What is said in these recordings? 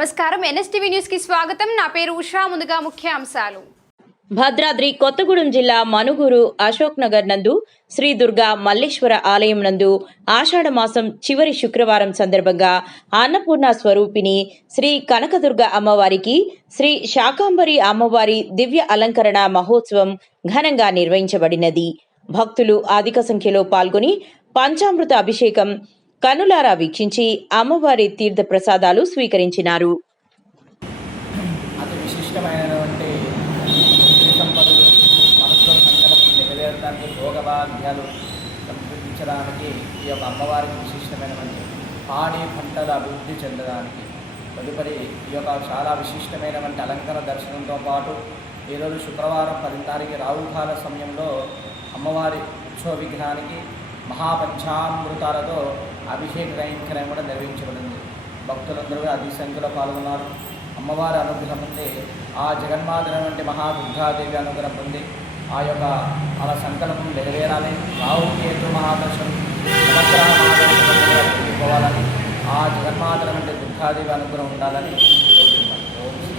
నమస్కారం NSTV news కి స్వాగతం. నా పేరు ఉషా. ముందుగా ముఖ్య అంశాలు. భద్రాద్రి కొత్తగూడెం జిల్లా మనుగూరు అశోక్ నగర్ నందు శ్రీ దుర్గా మల్లేశ్వర ఆలయం నందు ఆషాఢ మాసం చివరి శుక్రవారం సందర్భంగా అన్నపూర్ణ స్వరూపిణి శ్రీ కనకదుర్గ అమ్మవారికి శ్రీ శాకాంబరి అమ్మవారి దివ్య అలంకరణ మహోత్సవం ఘనంగా నిర్వహించబడినది. భక్తులు అధిక సంఖ్యలో పాల్గొని పంచామృత అభిషేకం కనులారా వీక్షించి అమ్మవారి తీర్థ ప్రసాదాలు స్వీకరించినారు. అతి విశిష్టమైనటువంటి సంపదలు మనసులో సంకల్పం నెరవేరడానికి భోగభాగ్యాలు సంప్రదించడానికి ఈ యొక్క అమ్మవారికి విశిష్టమైనటువంటి పాడి పంటల అభివృద్ధి చెందడానికి తదుపరి ఈ యొక్క చాలా విశిష్టమైనటువంటి అలంకరణ దర్శనంతో పాటు ఈరోజు శుక్రవారం 10 తారీఖు రావుకాల సమయంలో అమ్మవారి ఉత్సవ విగ్రహానికి మహాపంచామృతాలతో అభిషేక కైంకర్యం కూడా నిర్వహించబడింది. భక్తులందరూ అధిక సంఖ్యలో పాల్గొన్నారు. అమ్మవారి అనుగ్రహం ఉంది. ఆ జగన్మాత వంటి మహాదుర్గాదేవి అనుగ్రహం ఉంది. ఆ యొక్క అలా సంకల్పం నెరవేరాలి. రాహుకేతు మహాదర్శనం పోవాలని ఆ జగన్మాత వంటి దుర్గాదేవి అనుగ్రహం ఉండాలని కోరుకుంటున్నాను. ఓం శ్రీ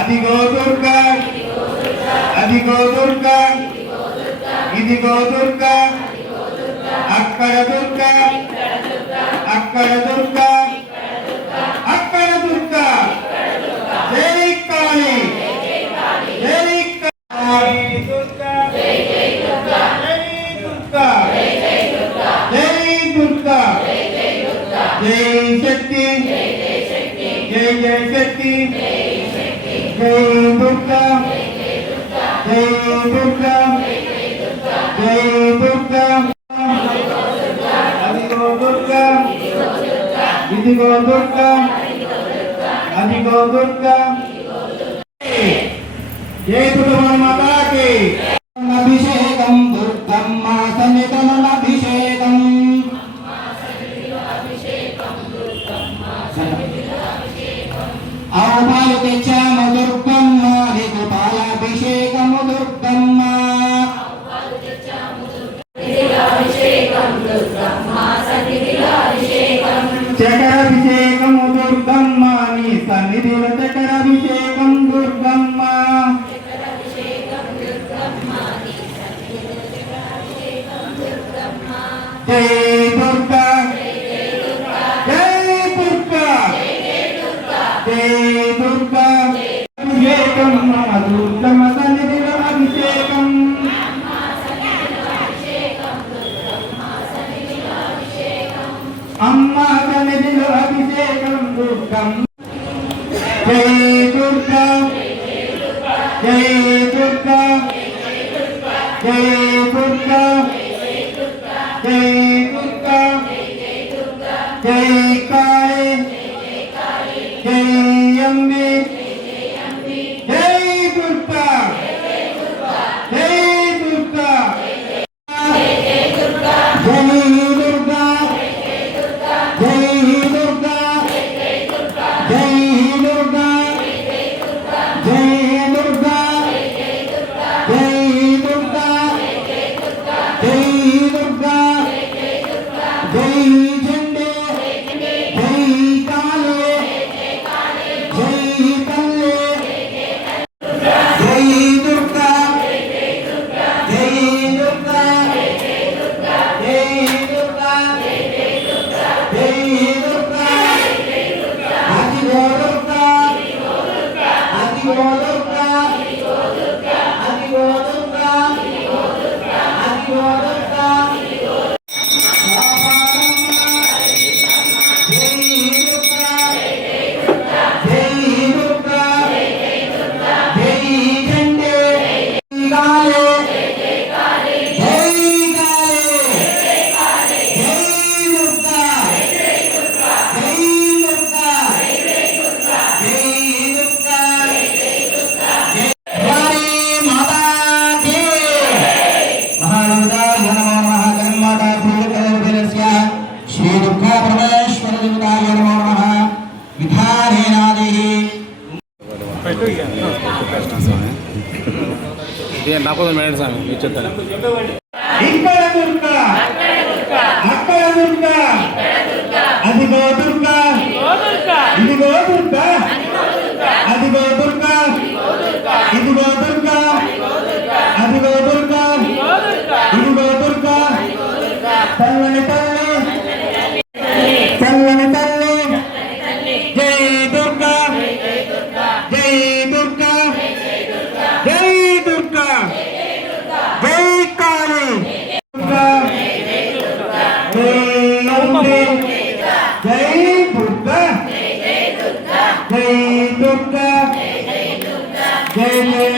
అదిగో దుర్గా, అదిగో దుర్గా, ఇదిగో దుర్గా, అక్కడ దుర్గా, అక్కడ దుర్గా, అక్కడ దుర్గా. జై కాళీ, జై కాళీ దుర్గా, జై దుర్గా, జై దుర్గా, జై శక్తి, జై జై శక్తి, జై దుర్గా, జై దుర్గా, జై దుర్గా. అదిగో దుర్గా, ఇదిగో దుర్గా, అదిగో దుర్గా. జై దుర్గా మాతాకి. అభిషేకం దుర్గమ్మ సన్నిధిలో అభిషేకం, ఆవుపాలు తెచ్చాము దుర్గమ్మ, నీకు పాలాభిషేకము దుర్గమ్మ. చకరాభిషేకము దుర్గమ్మ, నీ సన్నిధిలో చకరాభిషేకం దుర్గమ్మ. జై దుర్గా, జై దుర్గా, జై దుర్గా. అభిషేకం దుర్గమ్మ సన్నిధిలో అభిషేకం, అమ్మ సన్నిధిలో అభిషేకం దుర్గమ్మ. జై దుర్గా, జై దుర్గా, జై దుర్గా, జై దుర్గా, జై కాళీ, జై అంబే, జై దుర్గా, జై దుర్గా, జై దుర్గా, జై దుర్గా, జై దుర్గా, జై దుర్గా, జై దుర్గా, జై దుర్గా, జై దుర్గా, దుర్గాదేవతాయ నమో నమః జగన్మాతా ప్రియకరస్య శ్రీ దుర్గా పరమేశ్వర దేవతాయ నమో నమః విధానేనాదేహి నాకు మేడం స్వామి మీరు చెప్తాను ఇక్కడ దుర్గా అక్కడ దుర్గా అదిగో దుర్గా ఇదిగో దుర్గా అదిగో దుర్గా ఇదిగో దుర్గా అదిగో దుర్గా ఇదిగో దుర్గా తల్లని తల్లి తల్లని తల్లి జై దుర్గా జై దుర్గా జై దుర్గా జై కాళీ దుర్గా జై అంబే జై దుర్గా జై దుర్గా జై జయ